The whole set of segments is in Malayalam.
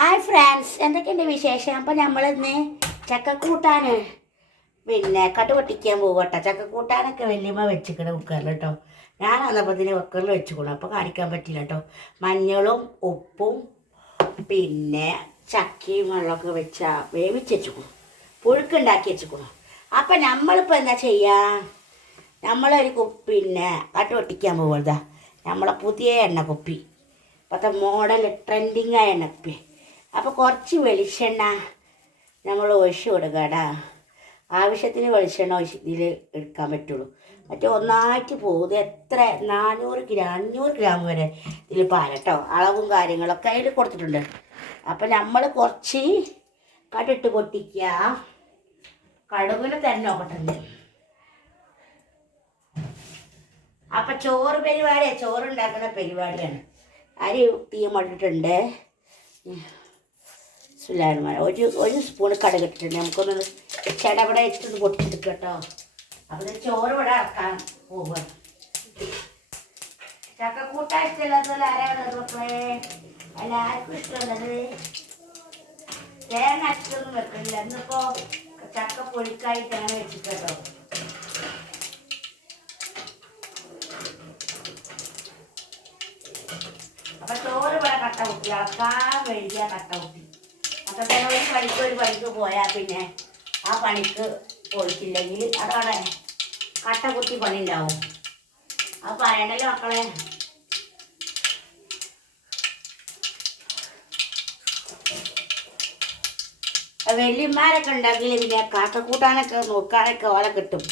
ഹായ് ഫ്രണ്ട്സ്, എന്തൊക്കെയുണ്ട് വിശേഷം? അപ്പം നമ്മളിന്ന് ചക്കക്കൂട്ടാന് കട്ട് പൊട്ടിക്കാൻ പോകും കേട്ടോ. ചക്കക്കൂട്ടാനൊക്കെ വലിയമ്മ വെച്ചിക്കണ കുക്കറിൽ കേട്ടോ. ഞാൻ വന്നപ്പത്തിന് കുക്കറിൽ വെച്ചുക്കണം, അപ്പോൾ കാണിക്കാൻ പറ്റില്ല കേട്ടോ. മഞ്ഞളും ഉപ്പും ചക്കയും വെള്ളമൊക്കെ വേവിച്ച് വെച്ചുക്കണം, പുഴുക്കുണ്ടാക്കി വെച്ചുക്കണം. അപ്പം നമ്മളിപ്പോൾ എന്താ ചെയ്യുക? നമ്മളൊരു കട്ട് പൊട്ടിക്കാൻ പോകുന്നതാ നമ്മളെ പുതിയ എണ്ണക്കുപ്പി, ഇപ്പോഴത്തെ മോഡൽ ട്രെൻഡിങ്ങായ എണ്ണക്കുപ്പി. അപ്പോൾ കുറച്ച് വെളിച്ചെണ്ണ നമ്മൾ ഒഴിച്ച് കൊടുക്കടാ. ആവശ്യത്തിന് വെളിച്ചെണ്ണ ഇതിൽ എടുക്കാൻ പറ്റുള്ളൂ. മറ്റേ ഒന്നായിട്ട് പോകുന്നത് എത്ര 400 ഗ്രാം 500 ഗ്രാം വരെ ഇതിൽ പാലട്ടോ. അളവും കാര്യങ്ങളൊക്കെ അതിൽ കൊടുത്തിട്ടുണ്ട്. അപ്പം നമ്മൾ കുറച്ച് കടിട്ട് പൊട്ടിക്കുക. കടുകിന് തന്നെ നോക്കട്ടെ. അപ്പം ചോറ് പരിപാടിയാണ്, ചോറുണ്ടാക്കുന്ന പരിപാടിയാണ്. അരി തീ മട്ടിട്ടുണ്ട്. ഒരു സ്പൂൺ കടുകിട്ടിട്ടുണ്ട്. നമുക്കൊന്ന് ചടപട ഇട്ടൊന്ന് പൊട്ടിച്ചെടുക്കുക കേട്ടോ. അപ്പം ചോറ് ഇവിടെ ഇറക്കാൻ പോവുക. ചക്കക്കൂട്ടാൻ ഇഷ്ടമില്ലാത്തത് ആരാണ് മക്കളെ? എല്ലാവർക്കും ഇഷ്ടമുള്ളത്. തേങ്ങ അച്ചൊന്നും വെക്കില്ല. എന്നിപ്പോൾ ചക്ക പൊരിക്കായിട്ടാണ് വെച്ചിട്ട് കേട്ടോ. അപ്പം ചോറ് ഇവിടെ കട്ട കുട്ടി ഇളക്കാൻ വേണ്ടിയ കട്ട കുട്ടി. അപ്പം ഒരു പണിക്ക് പോയാൽ പിന്നെ ആ പണിക്ക് പോയിട്ടില്ലെങ്കിൽ അതവിടെ കട്ട കുത്തി പണി ഉണ്ടാവും. അത് പറയണ്ടല്ലോ മക്കളെ. വലിയമാരൊക്കെ ഉണ്ടെങ്കിൽ പിന്നെ കാക്കക്കൂട്ടാനൊക്കെ നോക്കാനൊക്കെ ഓല കിട്ടും.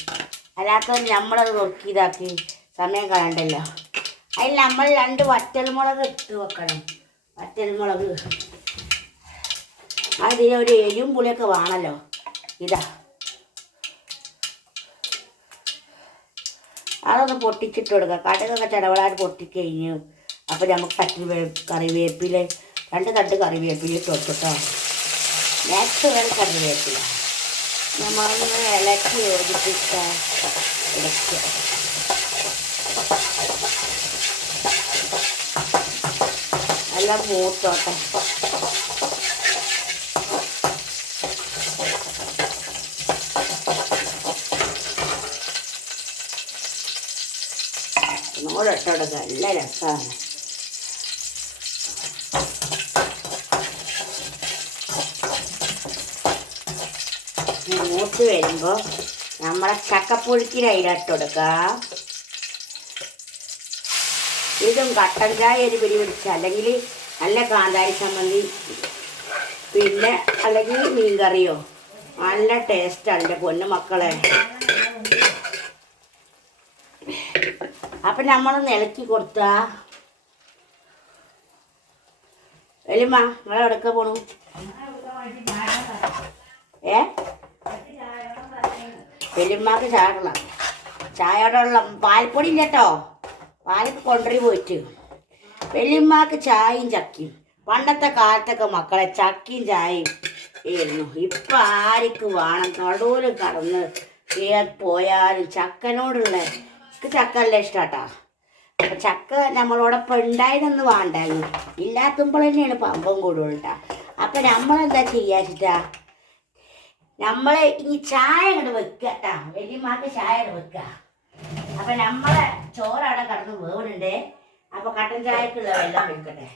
അല്ലാത്തത് നമ്മളത് നോക്കി ഇതാക്കി സമയം കളയണ്ടല്ലോ. അതിൽ നമ്മൾ 2 വറ്റൽമുളക് ഇട്ട് വെക്കണം. വറ്റൽമുളക് അതിലൊരു എരിവും പുളിയൊക്കെ വേണമല്ലോ. ഇതാ അതൊന്ന് പൊട്ടിച്ചിട്ട് കൊടുക്കുക. കടുകൊക്കെ ചടവളായിട്ട് പൊട്ടിക്കഴിഞ്ഞു. അപ്പോൾ നമുക്ക് കറിവേപ്പില 2 തണ്ട് കറിവേപ്പില ഇട്ട് കൊടുക്കട്ടോ. നാച്ചുറൽ കറിവേപ്പില നമ്മളൊന്ന് ഇളക്കി യോജിപ്പിച്ച് ഇടയ്ക്ക് എല്ലാം മൂത്തോട്ടെ. ഇട്ടോടൊക്കെ നല്ല രസമാണ്. മൂത്ത് വരുമ്പോൾ നമ്മളെ ചക്കപ്പുഴുക്കിന് അതിലിട്ട് കൊടുക്കുക. ഇതും കട്ടൻ ചായ ഒരു പിടി പിടിച്ച, അല്ലെങ്കിൽ നല്ല കാന്താരി ചമ്മന്തി, അല്ലെങ്കിൽ മീൻകറിയോ നല്ല ടേസ്റ്റാണ് എൻ്റെ പൊന്നു മക്കളെ. അപ്പം നമ്മളൊന്ന് ഇളക്കി കൊടുത്താ. വലിയമ്മ നിങ്ങളെവിടൊക്കെ പോണു? വലിയമ്മക്ക് ചാടണം. ചായയോടുള്ള പാൽപ്പൊടി ഇല്ല കേട്ടോ. പാലൊക്കെ കൊണ്ടുവരി പോയിട്ട്. വലിയമ്മക്ക് ചായയും ചക്കയും. പണ്ടത്തെ കാലത്തൊക്കെ മക്കളെ ചക്കയും ചായയും ആയിരുന്നു. ഇപ്പം ആർക്ക് വേണം? നടുവിൽ കടന്ന് പോയാലും ചക്കനോടുള്ള ചക്ക നല്ല ഇഷ്ടാട്ടാ. അപ്പം ചക്ക നമ്മളോടൊപ്പം ഉണ്ടായതൊന്ന് വേണ്ടായിരുന്നു. ഇല്ലാത്തുമ്പോൾ തന്നെയാണ് പമ്പം കൂടുതലുണ്ടാ. അപ്പം നമ്മളെന്താ ചെയ്യാച്ചിട്ടാ, നമ്മളെ ഇനി ചായ അങ്ങോട്ട് വെക്കുക കേട്ടാ. വലിയമാർക്ക് ചായ വെക്കുക. അപ്പം നമ്മളെ ചോറവിടെ കടന്ന് വേവുന്നുണ്ട്. അപ്പോൾ കട്ടൻ ചായക്കുള്ള വെള്ളം വെക്കട്ടെ.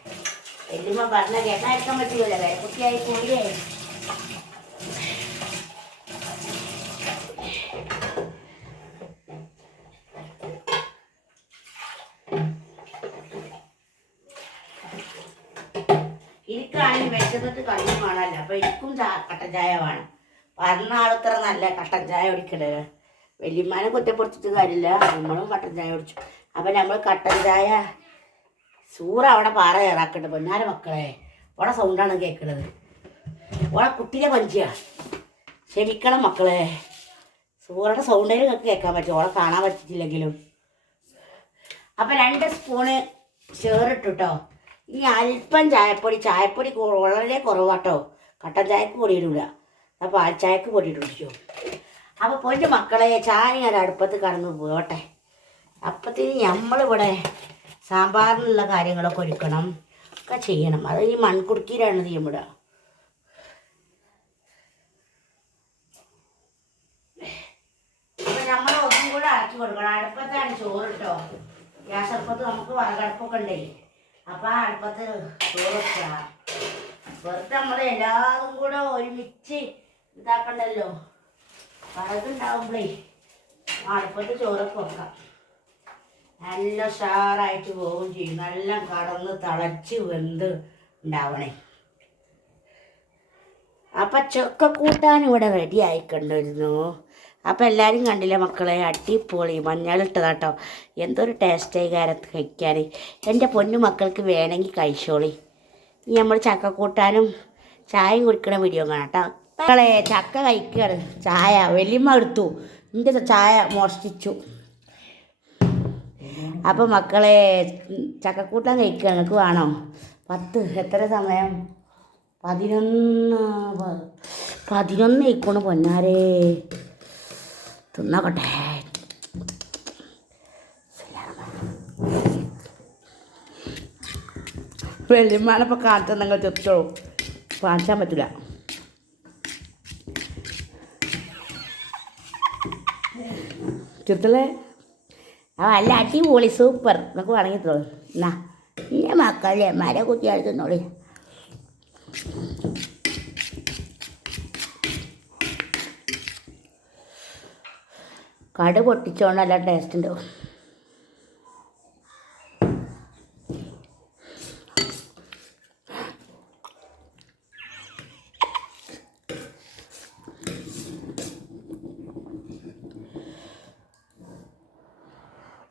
വലിയമ്മ പറഞ്ഞ കേട്ടായിരിക്കാൻ പറ്റില്ല, കുട്ടിയായി കൂടിയേ. എനിക്കാണെങ്കിൽ വിശന്നിട്ട് കണ്ണും കാണാനില്ല. അപ്പോൾ എനിക്കും കട്ടൻ ചായ വേണം. പറഞ്ഞ ആളത്ര നല്ല കട്ടൻ ചായ കുടിക്കണത്. വലിയമ്മാനെ കുറ്റപ്പെടുത്തിട്ട് കാര്യമില്ല, നമ്മളും കട്ടൻ ചായ കുടിച്ചു. അപ്പം നമ്മൾ കട്ടൻ ചായ സൂറ അവിടെ പാറ കയറാക്കുന്നുണ്ട്. പൊന്നാര മക്കളെ, ഓടെ സൗണ്ടാണ് കേൾക്കുന്നത്. ഓടെ കുട്ടിയെ കൊഞ്ചിയ ക്ഷമിക്കണം മക്കളെ. സൂറയുടെ സൗണ്ടേലും നിങ്ങൾക്ക് കേൾക്കാൻ പറ്റും, ഓളെ കാണാൻ പറ്റിയില്ലെങ്കിലും. അപ്പം 2 സ്പൂണ് ചേറിട്ടോ. ഇനി അല്പം ചായപ്പൊടി വളരെ കുറവാട്ടോ. കട്ടൻ ചായക്ക് പൊടിയിടില്ല, പാൽ ചായക്ക് പൊടിയിട്ടുണ്ടോ. അപ്പോൾ പൊൻ്റെ മക്കളെ, ചായ ഞാൻ അടുപ്പത്ത് കടന്ന് പോകട്ടെ. അപ്പത്തിന് നമ്മളിവിടെ സാമ്പാറിനുള്ള കാര്യങ്ങളൊക്കെ ഒരുക്കണം. ഒക്കെ ചെയ്യണം. അത് ഈ മൺകുടുക്കിയിലാണ് ചെയ്യുമ്പോൾ. അപ്പം നമ്മൾ ഒന്നും കൂടെ ആക്കി കൊടുക്കണം. അടുപ്പത്താണ് ചോറ് കേട്ടോ. ഗ്യാസ് അടുപ്പത്ത് നമുക്ക് വിറകടുപ്പൊക്കെ ഉണ്ടേ. അപ്പം ആ അടുപ്പത്ത് ചോറ് വെക്കുക. വെറുതെ നമ്മൾ എല്ലാതും കൂടെ ഒരുമിച്ച് ഇതാക്കണ്ടല്ലോ. വിറകുണ്ടാവുമ്പോഴേ അടുപ്പത്ത് ചോറൊക്കെ വെക്കാം. നല്ല ഉഷാറായിട്ട് പോവുകയും ചെയ്യും. നല്ല കടന്ന് തിളച്ച് വെന്ത് ഉണ്ടാവണേ. അപ്പം ചക്കക്കൂട്ടാൻ ഇവിടെ റെഡി ആയിക്കൊണ്ടിരുന്നു. അപ്പം എല്ലാവരും കണ്ടില്ലേ മക്കളെ, അടിപൊളി മഞ്ഞളിട്ടതാട്ടോ. എന്തൊരു ടേസ്റ്റായി കാരത്ത് കഴിക്കാൻ. എൻ്റെ പൊന്നു മക്കൾക്ക് വേണമെങ്കിൽ കഴിച്ചോളി. ഈ നമ്മൾ ചക്കക്കൂട്ടാനും ചായയും കുടിക്കണ വീഡിയോ കാണാം കേട്ടോ. മക്കളെ ചക്ക കഴിക്കുകയാണ്. ചായ വലിയമ്മ എടുത്തു, എൻ്റെ ചായ മോഷ്ടിച്ചു. അപ്പം മക്കളെ ചക്കക്കൂട്ടാൻ കഴിക്കുക. നിങ്ങൾക്ക് വേണോ? എത്ര സമയം? 11 ആയിക്കോണ് പൊന്നാരേ. തിന്നോട്ടെ. വെള്ളിമാനപ്പോൾ കാലത്ത് നിങ്ങൾ ചെത്തോളൂ. കാണിച്ചാൻ പറ്റില്ല. ചെത്തല്ലേ? അല്ല അടിപൊളി സൂപ്പർ. നമുക്ക് വേണമെങ്കിൽ തോന്നും. എന്നാ ഇന്നെ മക്കളെ മര കുത്തിയാൽ തിന്നോളി. കട പൊട്ടിച്ചോണ്ട് നല്ല ടേസ്റ്റ് ഉണ്ടാവും.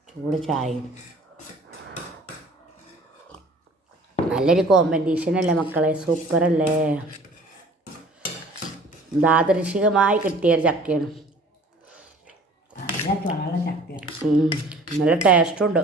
ചൂട് ചായയും നല്ലൊരു കോമ്പറ്റീഷനല്ലേ മക്കളെ. സൂപ്പറല്ലേ? യാദൃശികമായി കിട്ടിയൊരു ചക്കയാണ്. നല്ല ടേസ്റ്റുണ്ട്.